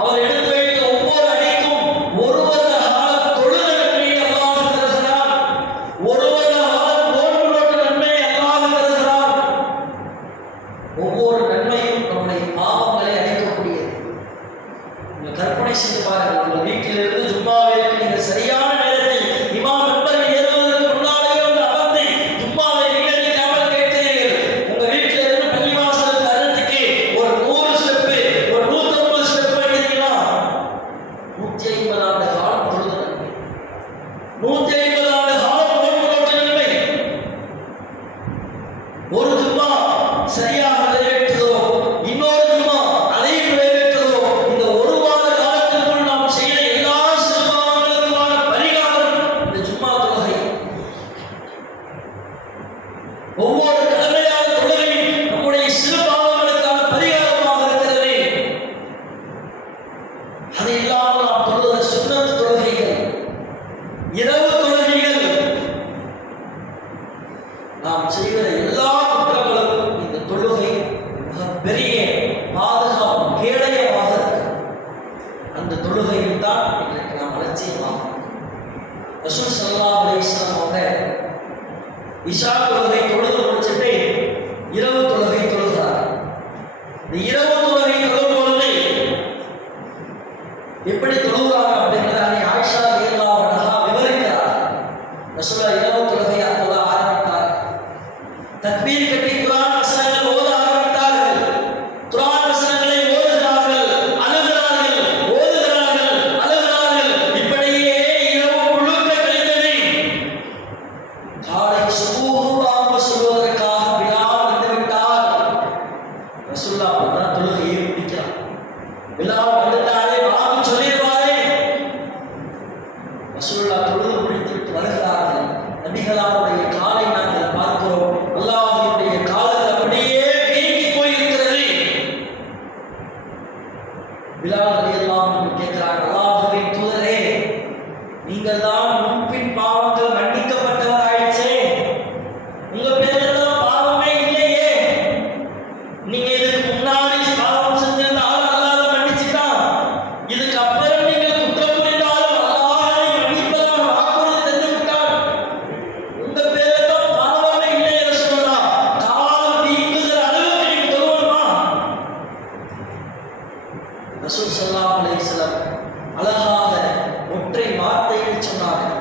அவர் எடுத்து வைத்த ஒவ்வொரு அடிக்கும் ஒரு வருட காலம் தொழுத நன்மையை அல்லாஹ் தருகிறான், ஒரு வருட காலம் நோன்பு நோட்ட நன்மையை அல்லாஹ் தருகிறான். ஒவ்வொரு நன்மையும் நம்முடைய பாவங்களை அழிக்கக்கூடியது. நீங்கள் கற்பனை செய்து பாருங்கள், உங்கள் வீட்டிலிருந்து ஜும்மாவிற்கு நீங்கள் சரியான நேரத்தில் இமாம் மெம்பரில் ஏறுவதற்கு முன்னாலேயே வந்து அமர்ந்து ஜும்மாவை வீணடிக்காமல் கேட்கிறீர்கள். உங்க வீட்டில இருந்து பள்ளிவாசலுக்கு அருந்துக்கு ஒரு 100 ஸ்டெப்பு ஒரு 150 ஸ்டெப் வைக்கிறீங்களா, 150 ஆண்டு காலம் தொழுத நன்மை, 150 ஆண்டு காலம் நோன்பு நோட்ட நன்மை. ஒரு ஜும்மா சரியாக நிறைவேற்றுகிறோம், இன்னொரு ஜும்மா அதையும் நிறைவேற்றுகிறோம். இந்த ஒரு வார காலத்திற்குள் நாம் செய்த எல்லா சிறுபாவங்களுக்குமான பரிகாரம் இந்த ஜும்மா தொழுகை. ஒவ்வொரு கடமையான தொழுகையும் நம்முடைய சிறுபாவங்களுக்கான பரிகாரமாக இருக்கிறது. அது இல்லாமல் நாம் தொழுகிற சுன்னத் தொழுகைகள், இரவு தொழுகைகள், நாம் செய்கிற எல்லா குற்றங்களுக்கும் இந்த தொழுகை மிகப்பெரிய பாதுகாப்பு கேடயமாக இருக்கு. அந்த தொழுகையில் தான் இன்றைக்கு நாம் அலட்சியமாகும். ரசூல் ஸல்லல்லாஹு அலைஹி வஸல்லம் அவங்க இஷா தொழுகை தொழுது முடிச்சுட்டு இரவு தொழுகை தொழுகிறார். இந்த இரவு தொழுகை தொழும் பொழுது எப்படி தொழுகிறார் அப்படிங்கிறத ஆயிஷா ரலியல்லாஹு அன்ஹா விவரிக்கிறார். ரசூலுல்லாஹ் இரவு தொழுகையை தொழ ஆரம்பித்தார். தக்பீர் கட்டி குர்ஆன் வசனங்கள் ஓத ஆரம்பித்தார்கள். குர்ஆன் வசனங்களை ஓதுகிறார்கள், அழுகிறார்கள், ஓதுகிறார்கள், அழுகிறார்கள். இப்படியே இரவு முழுக்க கழிந்தது. காலை சுபூஹ் பாங்கு சொல்வதற்காக பிலால் வந்து விட்டார். ரசூலுல்லாஹ் அப்பதான் தொழுகையை முடிக்கிறார். பிலால் வந்துட்டாரே, பாங்கு சொல்லிடுவாரே. ரசூலுல்லாஹ் தொழுது முடித்துவிட்டு வருகிறார்கள். நபிகளாருடைய காலை நாங்கள் பார்க்கிறோம், அல்லாஹ்வுடைய கால்கள் அப்படியே வீங்கி போயிருக்கிறது. பிலால் ரலியல்லாஹு அன்ஹு கேட்கிறார், அல்லாஹ்வின் தூதரே, நீங்கள் தான் முன்பின் பாவங்கள் மன்னிக்கப்பட்டவர் ஆயிடுச்சே, உங்க பேர்ல தான் பாவமே இல்லையே, நீங்க இதுக்கு முன்னாடி பாவம் செஞ்சிருந்த ஆள் அல்லாஹ் மன்னிச்சுட்டான், இதுக்கு அப்புறம் நீங்கள் குற்றம் புரிந்தாலும் அல்லாஹ்வை மன்னிப்பதாக வாக்குறுதி தந்து விட்டான், உங்க பேர்ல தான் பாவமே இல்லை என்று சொல்லலாம். காலம் வீங்குகிற அளவுக்கு நீங்க தொழுவணுமா? ரசூல் ஸல்லல்லாஹு அலைஹி வஸல்லம் அழகாக ஒற்றை வார்த்தையில் சொன்னார்கள்.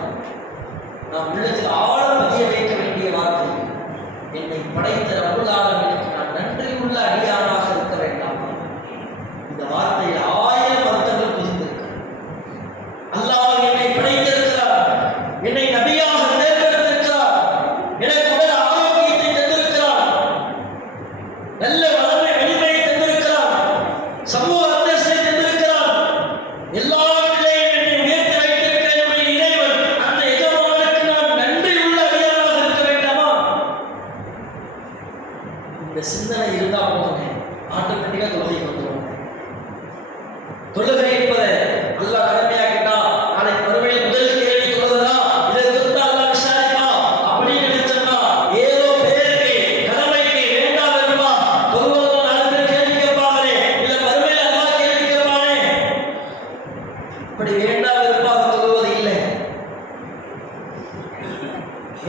நாம் உள்ளத்தில் ஆழ பதிய வைக்க வேண்டிய வார்த்தை, என்னை படைத்த ரப்புல் ஆலமீனுக்கு நான் நன்றி உள்ள அடியானாக இருக்க வேண்டாமா? இந்த வார்த்தையில் 1000 அர்த்தங்கள் புரிந்திருக்கு. அல்லாஹ் என்னை படைத்திருக்கிறார், என்னை நபியாக தேர்ந்தெடுத்திருக்கிறார், எனக்கு உடல் ஆரோக்கியத்தை தந்திருக்கிறார், நல்ல வளமை வலிமையை தந்திருக்கிறார், சமூக அந்தஸ்தை தந்திருக்கிறார், எல்லாவற்றிலேயும் என்னை உயர்த்தி வைத்திருக்கிற என்னுடைய இறைவன், அந்த எஜமானுக்கு நான் நன்றி உள்ள அடியானாக இருக்க வேண்டாமா? இந்த சிந்தனை இருந்தா போதுங்க, ஆட்டோமேட்டிக்கா தொழுகைக்கு வந்துடும். தொழுகை என்பதை அல்லாஹ் கடமையாக்கிட்டா, நாளைக்கு மறுமையில் முதல் கேள்வி தொழுதா, இதை குறித்து அல்லாஹ் விசாரிப்பா அப்படின்னு நினைச்சோம்னா ஏதோ பேருக்கு கடமைக்கு வேண்டாம் வருமா, தொழுவதோ 4 பேர் கேள்வி கேட்பாங்களே, இல்ல மறுமையில் அல்லாஹ் கேள்வி கேட்பானே, இப்படி வேண்டாம் வெறுப்பாக தொழுவது இல்லை.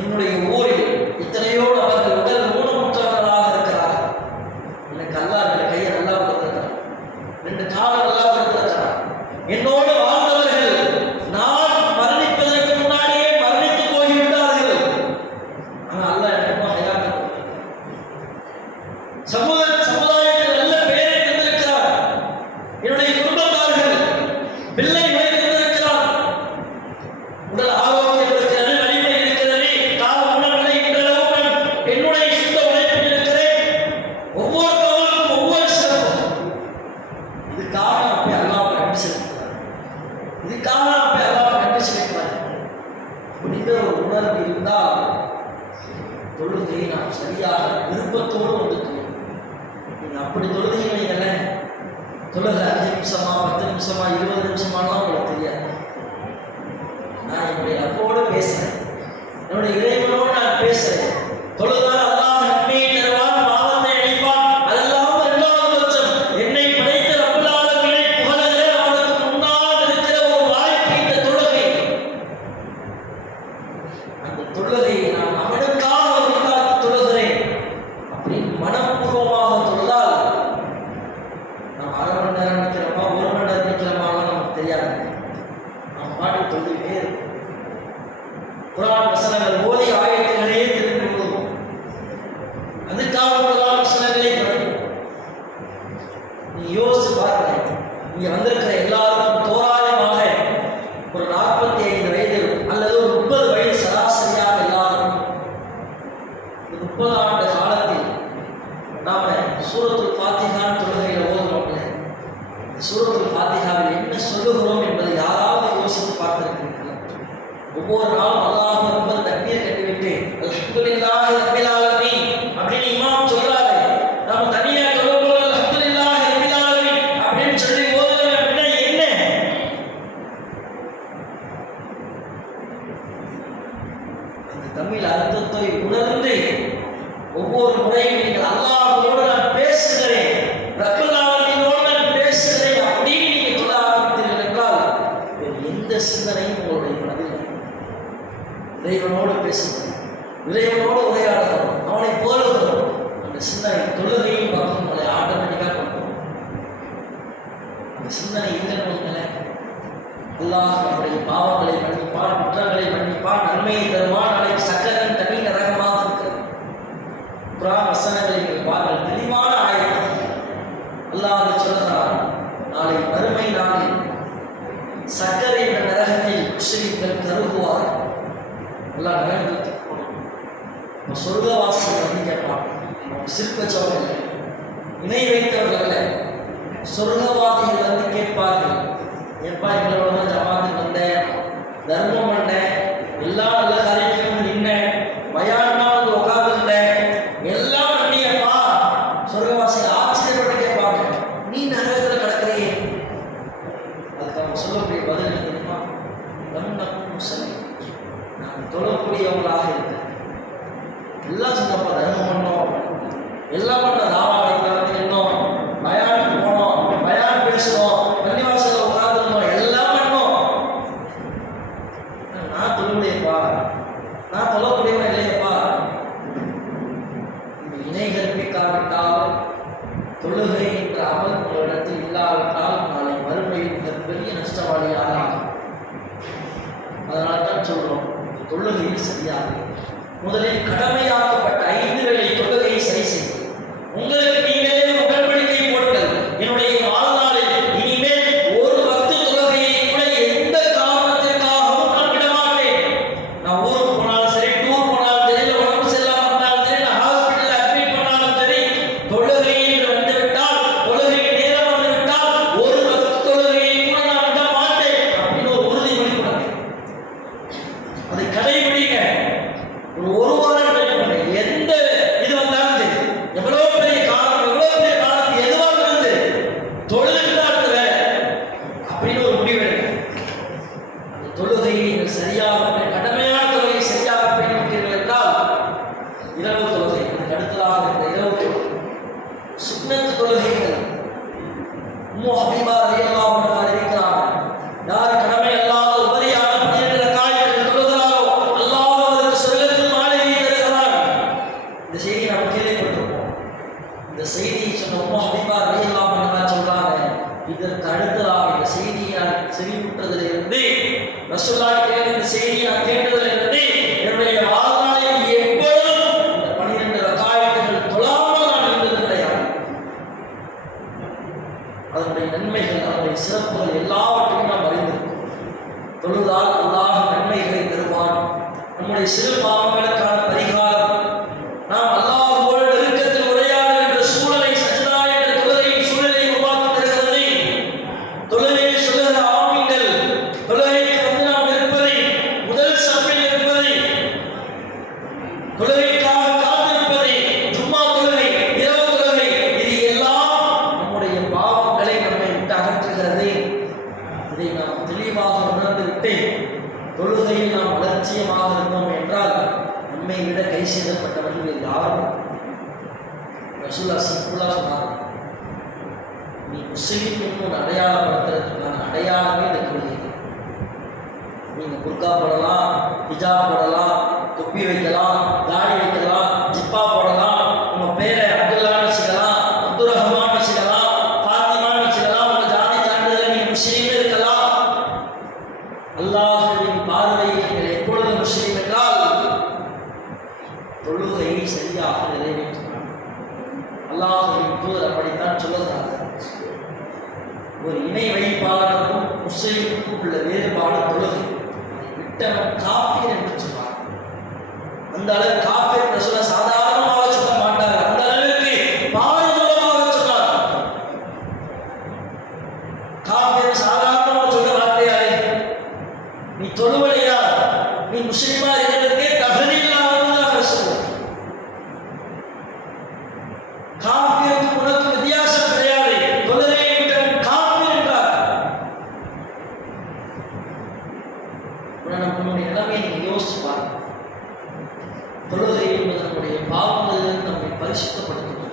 என்னுடைய ஊரில் இத்தனையோ நபர்கள் உடல் ஊனமுற்றவர்களாக இருக்கிறார்கள். எனக்கு அல்லாஹ் சமுதாயத்தில் நல்ல பெயரை தந்திருக்கிறார். என்னுடைய குடும்பத்தார்கள் பிள்ளைகளை தந்திருக்கிறார். உடல் ஆரோக்கியம் இருக்கிறது, வலிமை இருக்கிறது, கால உணவில்லை என்ற அளவுக்கு என்னுடைய சுத்த உழைப்பில் இருக்கிறேன். ஒவ்வொருத்தவர்களுக்கும் ஒவ்வொரு சிறப்பு. இதுக்காக அப்படி அல்லாஹ் நன்றி செலுத்துகிறார். இதுக்காக அப்படி அல்லாஹ் நன்றி செலுத்துகிறார். புனித ஒரு உணர்வு இருந்தால் தொழுகையை நாம் சரியாக விருப்பத்தோடு வந்துட்டோம். நீங்க அப்படி தொழுகைங்கள தொழுகை 5 நிமிஷமா 10 நிமிஷமா 20 நிமிஷமாலாம் உங்களுக்கு தெரியாது. நான் இப்படி அப்போடு பேசுறேன், என்னுடைய இறைவனோடு நான் பேசுறேன். தொழுதால் அல்லாஹ் நன்மையை தருவான், பாவத்தை அழிப்பான். அதெல்லாம் இரண்டாவது பட்சம். என்னை படைத்த ரப்பல் ஆலமீனை புகழுகிற அவனுக்கு முன்னால் இருக்கிற ஒரு வாய்ப்பு இந்த தொழுகை. அந்த தொழுகையை நான் அவனுக்காக ஒரு காலத்து தொழுகிறேன் அப்படின்னு மனப்பூர்வமாக தொழுதால் நாம் 1/2 மணி நேரம் நிற்கிறோமா 1 மணி நேரம் நிற்கிறோமாலாம் நமக்கு தெரியாது. நாம் பாட்டு தொழுதுகிட்டே இருக்கும். குர்ஆன் வசனங்கள் ஓதி ஆயத்துகளையே திருப்பி விடுவோம். அதுக்காக குர்ஆன் வசனங்களை படிப்போம். நீ யோசிச்சு பாருங்க, இங்க வந்திருக்கிற எல்லாருக்கும் தோராயமாக ஒரு 45 வயது அல்லது ஒரு 30 வயது சராசரியாக எல்லாரும் 30 ஆண்டு காலத்தில் நாம சூரத்துல் ஃபாத்திஹான் தொழுகையில் ஓதுறோம்ல, சூரத்துல் ஃபாத்திஹாவில் என்ன சொல்லுகிறோம் என்பதை யாராவது யோசித்து பார்த்திருக்கிறீர்களா? ஒவ்வொரு நாளும் அல்லாஹ் அக்பர் தக்பீர் கட்டிவிட்டு அல்ஹம்துலில்லாஹி ரப்பில் ஆலமீன் அப்படின்னு இமாம் சொல்றாரு. நாம தனியா தொழும்போது அல்ஹம்துலில்லாஹி ரப்பில் ஆலமீன் அப்படின்னு சொல்லி ஓதுறோம் அப்படின்னா என்ன? அந்த தமிழ் அர்த்தத்தை உணர்ந்து ஒவ்வொரு முறையும் நீங்கள் அல்லாஹ்வோடு நான் பேசுகிறேன், ரப்பல் ஆலமீனோடு நான் பேசுகிறேன் அப்படின்னு நீங்க சொல்ல ஆரம்பித்தீர்கள் என்றால் எந்த சிந்தனையும் உங்களுடைய மனதில் இறைவனோடு பேசுகிறோம், இறைவனோடு உரையாடுகிறோம், அவனை போலுகிறோம். அந்த சிந்தனை தொழுகையும் பார்த்து உங்களை ஆட்டோமேட்டிக்காக கொண்டு வரும். அந்த சிந்தனை இல்லைன்னு அல்லாஹ் நம்முடைய பாவங்களை மன்னிப்பான், குற்றங்களை மன்னிப்பான், நன்மையை தருவான். நாளைக்கு சக்கரன் தனி நரகமாக இருக்கிறது. குர்ஆன் வசனங்களை நீங்கள் பாருங்கள், தெளிவான ஆயத்து. அல்லாஹ் சொல்கிறார், நாளை மறுமை நாளில் சக்கரை என்ற நரகத்தில் முஸ்லிம்கள் கருகுவார். எல்லாம் நரகத்துக்கு சொர்க்கவாசிகள் வந்து கேட்பான், சிற்பச்சவர்கள் இல்லை, இணை வைத்தவர்கள் அல்ல, சொர்க்கவாதிகள் வந்து கேட்பார்கள், எப்பா எங்களோட ஜமாத்துக்கு வந்தேன், தர்மம் பண்ணேன், எல்லா நல்ல காரியங்களும் நின்னேன், பயான்னா வந்து உட்கார்ந்துருந்தேன், எல்லாம் பண்ணியப்பா. சொர்க்கவாசிகள் ஆச்சரியப்பட்டு கேட்பாங்க, நீ நரகத்தில் கிடக்கிறீங்க. அதுக்கு அவங்க சொல்லக்கூடிய பதில் தெரியுமா? சரி, நான் தொழக்கூடியவங்களாக இருக்கேன், எல்லாம் சொன்னப்பா தர்மம் பண்ணோம், எல்லாம் பண்ண தாவாளத்தில் வந்து நின்னோம், பயானுக்கு போனோம், பயான் பேசுவோம், பள்ளிவாசலில் உட்கார்ந்துருந்தோம், எல்லாம் பண்ணோம். நான் தொழக்கூடியப்பா, நான் தொழக்கூடியவன் இல்லையப்பா. இந்த இணை கற்பிக்காவிட்டால், தொழுகை என்ற அமல் உங்களிடத்தில் இல்லாவிட்டால் நாளை மறுமையில் மிகப்பெரிய நஷ்டவாளியாக ஆகும். அதனால தான் சொல்றோம், தொழுகையில் சரியாக முதலில் கடமையாக்கப்பட்ட 5 வேளை தொழுகையை சரி செய்யும். உங்களுக்கு நீங்களே உடன்படிக்கை போடுங்கள், என்னுடைய வாழ்நாளில் இனிமேல் ஒரு வக்து தொழுகையை கூட எந்த காரணத்திற்காகவும் நான் விட மாட்டேன். நான் ஊருக்கு போனாலும் சரி, டூர் போனாலும் சரி, உடம்பு சரியில்லாம இருந்தாலும் சரி, நான் ஹாஸ்பிட்டல் அட்மிட் பண்ணாலும் சரி, தொழுகை என்று வந்துவிட்டால், தொழுகை நேரம் வந்துவிட்டால் ஒரு வக்து தொழுகையை கூட நான் விட மாட்டேன் அப்படின்னு ஒரு உறுதிமொழி கொடுங்க. அதை கடைபிடிங்க. ஒரு வாரம் கடைபிடிங்க. எந்த இது வந்தாலும் சரி, எவ்வளவு பெரிய காலம், எவ்வளவு பெரிய காலம், எதுவாக இருந்தாலும் சரி, தொழுதுட்டு தான் அடுத்த வேலை அப்படின்னு ஒரு முடிவு எடுங்க. அந்த தொழுகையை நீங்கள் சரியாக கடமையான தொழுகையை சரியாக பயன்படுத்தீர்கள் என்றால் இரவு தொழுகை, அதுக்கு அடுத்ததாக இந்த இரவு தொழுகை, சுன்னத்து தொழுகைகள். உம்மு ஹபீபா ரலியல்லாஹு அன்ஹா அறிவிக்கிறார்கள், யார் கடமை அல்லாத உபரியான 12 ரக்காயத்துகள் தொழுகிறாரோ அல்லாஹ் அவருக்கு சொர்க்கத்தில் மாளிகை தருகிறார். இந்த செய்தியை நாம் கேள்விப்பட்டிருப்போம். இந்த செய்தியை சொன்ன உம்மு ஹபீபா ரலியல்லாஹு அன்ஹா சொல்றாங்க, இதற்கு அடுத்ததாக இந்த செய்தியை நான் செவியுற்றதிலிருந்து, ரசூலுல்லாஹி இந்த செய்தியை நான் கேட்டதிலிருந்து என்னுடைய வாழ்நாளில் எப்பொழுதும் இந்த 12 ரக்காயத்துகள் தொழாமல் நான் இருந்தது கிடையாது. அதனுடைய சிறப்புகள் எல்லாவற்றையும் நாம் அறிந்திருக்கிறோம். தொழுதால் அல்லாஹ் நன்மைகளை தருவான். நம்முடைய சிறு பாவங்களுக்கான பரிகாரம், நாம் அல்லாஹ்வோடு நெருக்கத்தில் உரையாடுகின்ற சூழலை, சஜ்தா என்ற தொழுகையின் சூழலை உருவாக்கி தருகிறது. தொழுகையில் சொல்லுகிற ஆமீன்கள், தொழுகைக்கு வந்து நாம் இருப்பதை, முதல் சஃபில் இருப்பதை, தொழுகைக்காக காத்திருப்பதை, ஜும்மா தொழுகை, இரவு தொழுகை, இது எல்லாம் நம்முடைய பாவங்களை நம்மை விட்டு அகற்றுகிறது. இதை நாம் தெளிவாக உணர்ந்து விட்டு தொழுகையில் நாம் அலட்சியமாக இருந்தோம் என்றால் நம்மை விட கை செய்யப்பட்டவர்கள் யாரும். ரசூலுல்லாஹ் சிம்பிளா சொன்னார், நீ முஸ்லீம் என்று அடையாளப்படுத்துறதுக்கான அடையாளமே இந்த தொழுகை. நீங்க புர்கா போடலாம், ஹிஜாப் போடலாம், தொப்பி வைக்கலாம், தாடி வைக்கலாம், ஜிப்பா போடலாம், உங்க பேரை அப்துல்லான்னு வச்சுக்கலாம், அப்துல் ரஹ்மான் வச்சுக்கலாம், ஃபாத்திமான்னு வச்சுக்கலாம், உங்க ஜாதி சான்றிதழ் நீங்க முஸ்லீம் இருக்கலாம். அல்லாஹ்வின் பார்வையில் நீங்கள் எப்பொழுது முஸ்லீம் என்றால் தொழுகையை சரியாக நிறைவேற்றினார். அல்லாஹ்வின் தூதர் அப்படித்தான் சொல்லுகிறார். ஒரு இணை வைப்பாளருக்கும் முஸ்லீமுக்கும் உள்ள வேறுபாடு தொழுகை. அதை விட்டவன் காஃபிர் என்று சொன்னார். அந்த அளவு காஃபிர் என்று சொல்ல சாதாரணமாக சொல்ல மாட்டார், அந்த அளவுக்கு பாரதூரமாக சொன்னார். காஃபிர் சாதாரணமாக சொல்ல வார்த்தையாலே நீ தொழுவலையா, நீ முஸ்லிமா இருக்கிறதுக்கே தகுதி இல்லாமல் சொல்லுவோம். காஃபிருக்கு உனக்கு வித்தியாசம் கிடையாது. தொழுகையை விட்டவன் காஃபிர் என்றார். நம்முடைய நிலைமையை நீங்க யோசிச்சு பாருங்க. தொழுகை என்பது நம்முடைய பாவங்களிலிருந்து நம்மை பரிசுத்தப்படுத்துவது,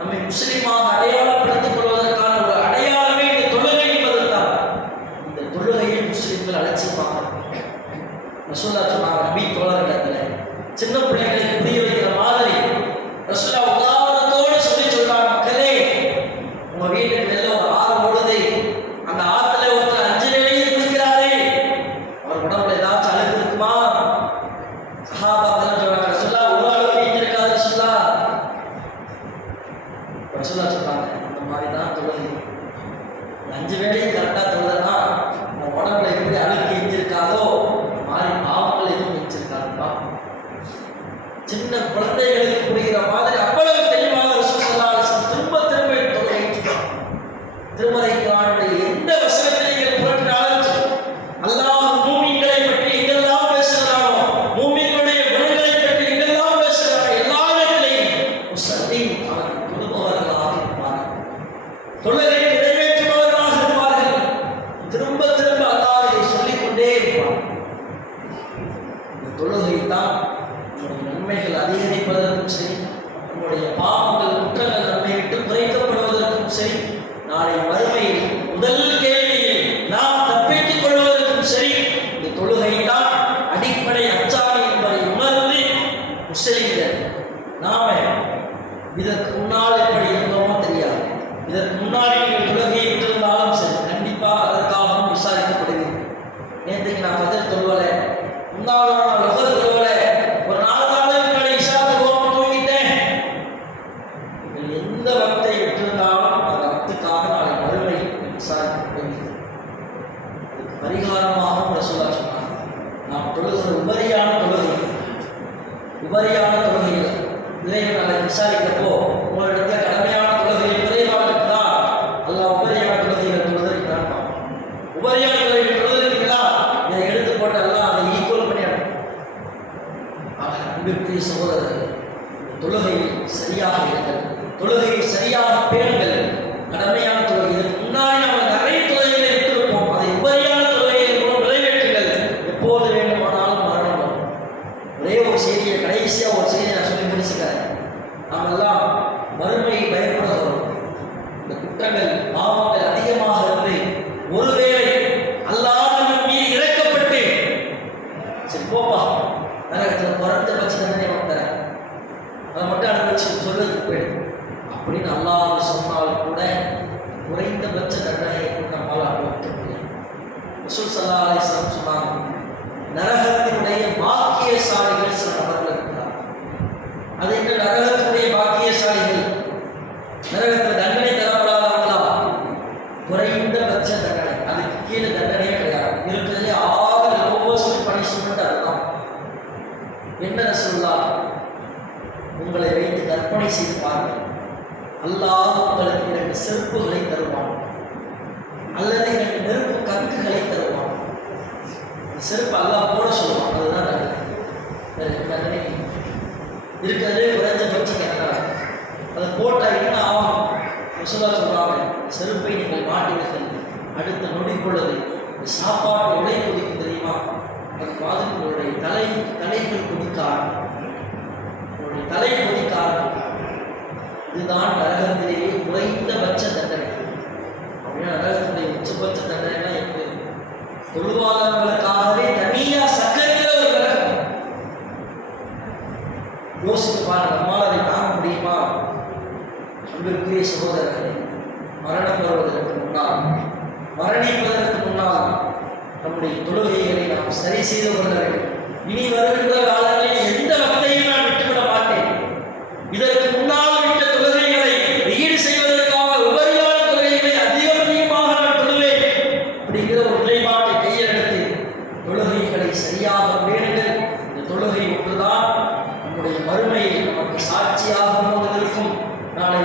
நம்மை முஸ்லிமாக அடையாளப்படுத்திக் கொள்வதற்கான ஒரு அடையாளமே இந்த தொழுகை என்பதுதான். இந்த தொழுகையை முஸ்லிம்கள் அலட்சியமாக ரசூலுல்லாஹ் சொன்னாங்க, நபி தோழர்களிடத்துல சின்ன பிள்ளைகளுக்கு புரிய வைக்கிற மாதிரி ரசூலுல்லாஹ் உதாரணத்தோடு சொல்லி சொல்றாங்க, மக்களே உங்க வீட்டுக்கு வெளில ஒரு ஆறு ஓடுது, அந்த ஆத்துல ஒருத்தர் 5 வேளையும் குளிக்கிறாரு, அவர் உடம்புல ஏதாச்சும் அழுக்கு இருக்குமா? சஹாபாக்கள் சொல்றாங்க, ரசூலுல்லாஹ் ஒரு அளவுக்கு இருக்காது ரசூலுல்லாஹ். ரசூலுல்லாஹ் சொல்றாங்க, அந்த மாதிரி தான் தொழுகை. 5 வேளையும் கரெக்டா தொழுதா நம்ம உடம்புல எப்படி அழுக்கு எஞ்சிருக்காதோ மாதிரி பாவங்கள் எதுவும் எஞ்சிருக்காதுப்பா. சின்ன குழந்தைகளுக்கு புரிகிற மாதிரி அவ்வளவு தெளிவாக ரசூலுல்லாஹ் திரும்ப திரும்ப தொழுகை. திருமறை குர்ஆனுடைய எந்த வசனத்தை நீங்கள் புரட்டினாலும் அல்லாஹ் மூமின்களை பற்றி எங்கெல்லாம் பேசுகிறானோ, மூமின்களுடைய குணங்களை பற்றி எங்கெல்லாம் பேசுகிறானோ, எல்லா இடத்திலையும் முஸ்லிம் அவர்கள் தொழுபவர்களாக இருப்பார்கள், தொழுகை நிறைவேற்றுபவர்களாக இருப்பார்கள். திரும்ப திரும்ப அல்லாஹ் இதை சொல்லிக்கொண்டே இருப்பார். இந்த தொழுகை தான் நம்முடைய நன்மைகள் அதிகரிப்பதற்கும் சரி, நம்முடைய பாவங்கள் குற்றங்கள் நம்மை விட்டு குறைக்கப்படுவதற்கும் சரி, நாளை மறுமையில் முதல் கேள்வியில் நாம் தப்பித்துக் கொள்வதற்கும் சரி, இந்த தொழுகை தான் அடிப்படை அச்சாணி என்பதை உணர்ந்து முஸ்லிம்கள் நாம இதற்கு முன்னால் எப்படி இருந்தோமோ தெரியாது. இதற்கு முன்னாடி நீங்கள் தொழுகையை விட்டிருந்தாலும் சரி, கண்டிப்பாக அதற்காகவும் விசாரிக்கப்படுவீர்கள். நேற்றுக்கு நான் ஃபஜர் தொழுவலை, முன்னாள் நாள் லுஹர் தொழுவலை, ஒரு 4 நாளுக்கு முன்னாடி இஷா தொழுவாம தூங்கிட்டேன். நீங்கள் எந்த வக்தை விட்டிருந்தாலும் அந்த வக்துக்காக நாளை மறுமை விசாரிக்கப்படுவீர்கள். அதுக்கு பரிகாரமாகவும் ரசூலுல்லாஹ் சொன்னார், நாம் தொழுகிற உபரியான தொழுகைகள் இறைவன் அதை விசாரிக்கப்போ உங்களிடத்தில் கடமையான தொழுகைகள் குறைவாக இருக்குதா, அல்லாஹ் உபரியான தொழுகைகள் தொழுதிருக்கிறான். உபரியான தொழுகைகள் தொழுதிருக்கீங்களா, இதை எடுத்து போட்டு எல்லாம் அதை ஈக்குவல் பண்ணிடணும். ஆக அன்பிற்குரிய சகோதரர்கள், தொழுகையில் சரியாக இருங்கள், தொழுகையை சரியாக பேணுங்கள். கடமையான தொழுகை, இதற்கு முன்னாடி நம்ம நிறைய தொழுகைகளை விட்டிருப்போம், அதை உபரியான தொழுகைகள் மூலம் நிறைவேற்றுங்கள். எப்போது வேண்டுமானாலும் மரணம் வரும். ஒரே ஒரு செய்தியை, கடைசியாக ஒரு செய்தியை நான் சொல்லி முடிச்சுக்கிறேன். நாம் எல்லாம் மறுமையை பயப்படுகிறோம். இந்த குற்றங்கள் பாவங்கள் அதிகமாக இருந்து ஒருவேளை அல்லாஹ் நம் மீது இறக்கப்பட்டு சரி போப்பா நரகத்தில் குறைந்தபட்ச தண்டனை வந்தேன், அதை மட்டும் அனுபவிச்சு சொல்றதுக்கு போயிடும் அப்படின்னு அல்லாஹ் சொன்னால் கூட குறைந்தபட்ச தண்டனையை நம்மால் அனுபவிக்க முடியும். ரசூல் ஸல்லல்லாஹு அலைஹி வஸல்லம் சொன்னாங்க, நரகத்தினுடைய பாக்கியசாலிகள் சில நபர்கள் இருக்கிறார். அது என்ன நரகத்தினுடைய பாக்கியசாலிகள்? நரகத்தில் தண்டனை தரப்படாதவங்களா? குறைந்தபட்ச கற்பனை செய்து பாருங்கள். அல்லாஹ் உங்களுக்கு 2 செருப்புகளை தருவான், அல்லது 2 நெருப்பு கங்குகளை தருவான். இந்த செருப்பு அல்லாஹ் போட சொல்லுவான், அதுதான் நல்லது. இருக்கிறதே குறைஞ்சபட்சம் என்ன, அதை போட்டால் என்ன ஆகும்? முசலா சொல்றாங்க, செருப்பை நீங்கள் மாட்டினீர்கள், அடுத்த நொடி பொழுது சாப்பாடு உடை கொதிக்கும் தெரியுமா? அது மாதிரி உங்களுடைய தலைகள் கொதிக்க ஆரம்பிக்கும், உங்களுடைய தலை கொதிக்க ஆரம்பிக்கும். இதுதான் நரகத்திலேயே குறைந்தபட்ச தண்டனை. அப்படின்னா நரகத்தினுடைய உச்சபட்ச தண்டனைலாம் எப்படி? தொழுவாளர்களுக்காகவே தனியாக சக்கரிக்கிற ஒரு நரகம். யோசித்து பாருங்க, நம்மால் அதை தாங்க முடியுமா? அன்பிற்குரிய சகோதரர்களே, மரணம் வருவதற்கு முன்னால், மரணிப்பதற்கு முன்னால் நம்முடைய தொழுகைகளை நாம் சரி செய்து கொள்ள வேண்டும். இனி வருகின்ற காலங்களில் எந்த வகையையும் நான் விட்டுவிட மாட்டேன். இதற்கு முன்னால் விட்ட தொழுகைகளை ஈடு செய்வதற்காக உபரியான தொழுகைகளை அதிகமாக நான் தொழுவேன் அப்படிங்கிற ஒரு நிலைப்பாட்டை கையெழுத்து தொழுகைகளை சரியாக வேண்டுங்கள். இந்த தொழுகை ஒன்றுதான் நம்முடைய மறுமையை நமக்கு சாட்சியாக இருக்கும். நாளை